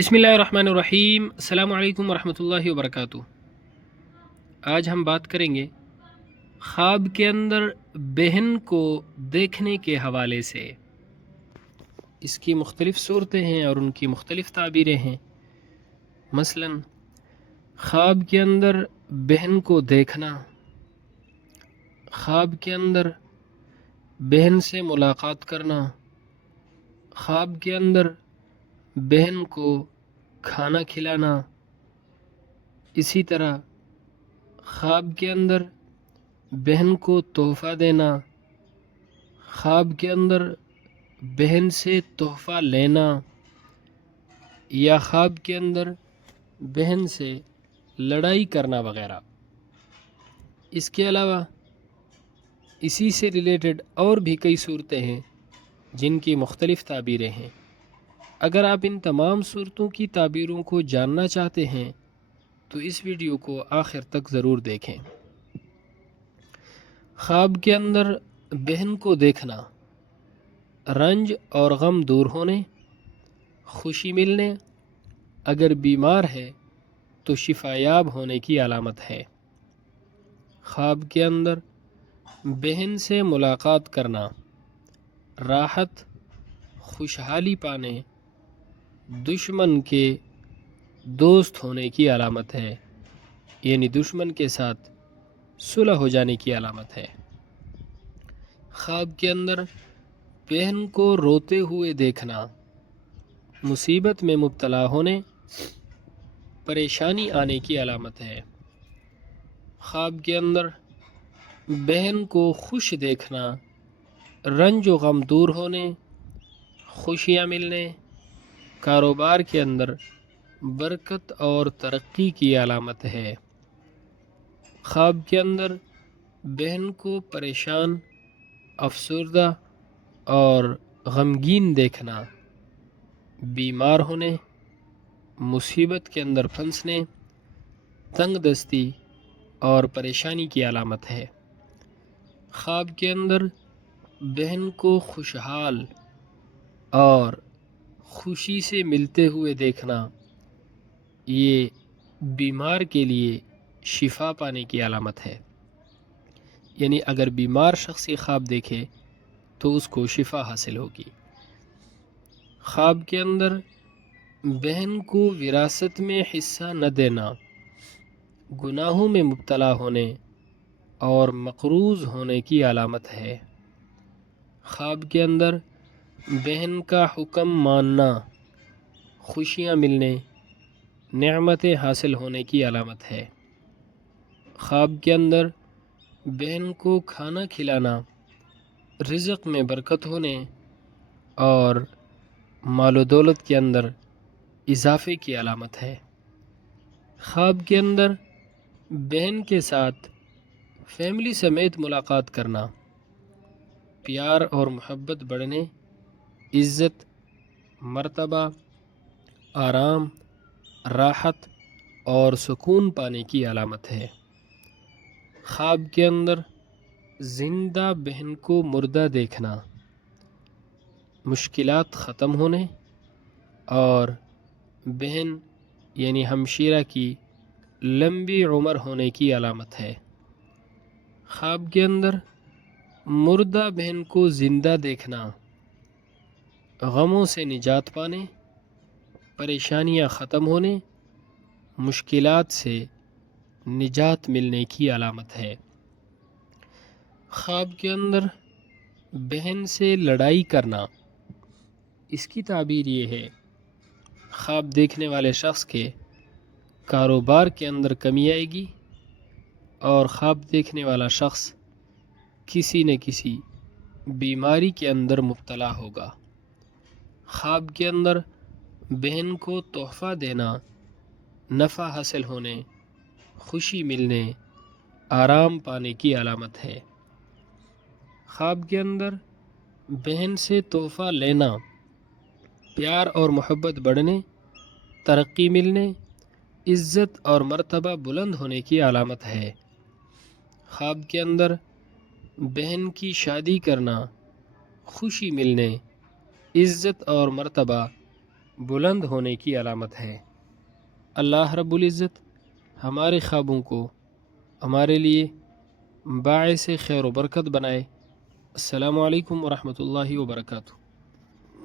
بسم اللہ الرحمن الرحیم۔ السلام علیکم ورحمۃ اللہ وبرکاتہ۔ آج ہم بات کریں گے خواب کے اندر بہن کو دیکھنے کے حوالے سے۔ اس کی مختلف صورتیں ہیں اور ان کی مختلف تعبیریں ہیں۔ مثلا خواب کے اندر بہن کو دیکھنا، خواب کے اندر بہن سے ملاقات کرنا، خواب کے اندر بہن کو کھانا کھلانا، اسی طرح خواب کے اندر بہن کو تحفہ دینا، خواب کے اندر بہن سے تحفہ لینا، یا خواب کے اندر بہن سے لڑائی کرنا وغیرہ۔ اس کے علاوہ اسی سے ریلیٹڈ اور بھی کئی صورتیں ہیں جن کی مختلف تعبیریں ہیں۔ اگر آپ ان تمام صورتوں کی تعبیروں کو جاننا چاہتے ہیں تو اس ویڈیو کو آخر تک ضرور دیکھیں۔ خواب کے اندر بہن کو دیکھنا رنج اور غم دور ہونے، خوشی ملنے، اگر بیمار ہے تو شفا یاب ہونے کی علامت ہے۔ خواب کے اندر بہن سے ملاقات کرنا راحت، خوشحالی پانے، دشمن کے دوست ہونے کی علامت ہے، یعنی دشمن کے ساتھ صلح ہو جانے کی علامت ہے۔ خواب کے اندر بہن کو روتے ہوئے دیکھنا مصیبت میں مبتلا ہونے، پریشانی آنے کی علامت ہے۔ خواب کے اندر بہن کو خوش دیکھنا رنج و غم دور ہونے، خوشیاں ملنے، کاروبار کے اندر برکت اور ترقی کی علامت ہے۔ خواب کے اندر بہن کو پریشان، افسردہ اور غمگین دیکھنا بیمار ہونے، مصیبت کے اندر پھنسنے، تنگ دستی اور پریشانی کی علامت ہے۔ خواب کے اندر بہن کو خوشحال اور خوشی سے ملتے ہوئے دیکھنا یہ بیمار کے لیے شفا پانے کی علامت ہے، یعنی اگر بیمار شخص یہ خواب دیکھے تو اس کو شفا حاصل ہوگی۔ خواب کے اندر بہن کو وراثت میں حصہ نہ دینا گناہوں میں مبتلا ہونے اور مقروض ہونے کی علامت ہے۔ خواب کے اندر بہن کا حکم ماننا خوشیاں ملنے، نعمتیں حاصل ہونے کی علامت ہے۔ خواب کے اندر بہن کو کھانا کھلانا رزق میں برکت ہونے اور مال و دولت کے اندر اضافے کی علامت ہے۔ خواب کے اندر بہن کے ساتھ فیملی سمیت ملاقات کرنا پیار اور محبت بڑھنے، عزت، مرتبہ، آرام، راحت اور سکون پانے کی علامت ہے۔ خواب کے اندر زندہ بہن کو مردہ دیکھنا مشکلات ختم ہونے اور بہن یعنی ہمشیرہ کی لمبی عمر ہونے کی علامت ہے۔ خواب کے اندر مردہ بہن کو زندہ دیکھنا غموں سے نجات پانے، پریشانیاں ختم ہونے، مشکلات سے نجات ملنے کی علامت ہے۔ خواب کے اندر بہن سے لڑائی کرنا، اس کی تعبیر یہ ہے خواب دیکھنے والے شخص کے کاروبار کے اندر کمی آئے گی اور خواب دیکھنے والا شخص کسی نہ کسی بیماری کے اندر مبتلا ہوگا۔ خواب کے اندر بہن کو تحفہ دینا نفع حاصل ہونے، خوشی ملنے، آرام پانے کی علامت ہے۔ خواب کے اندر بہن سے تحفہ لینا پیار اور محبت بڑھنے، ترقی ملنے، عزت اور مرتبہ بلند ہونے کی علامت ہے۔ خواب کے اندر بہن کی شادی کرنا خوشی ملنے، عزت اور مرتبہ بلند ہونے کی علامت ہے۔ اللہ رب العزت ہمارے خوابوں کو ہمارے لیے باعث خیر و برکت بنائے۔ السلام علیکم ورحمۃ اللہ وبرکاتہ۔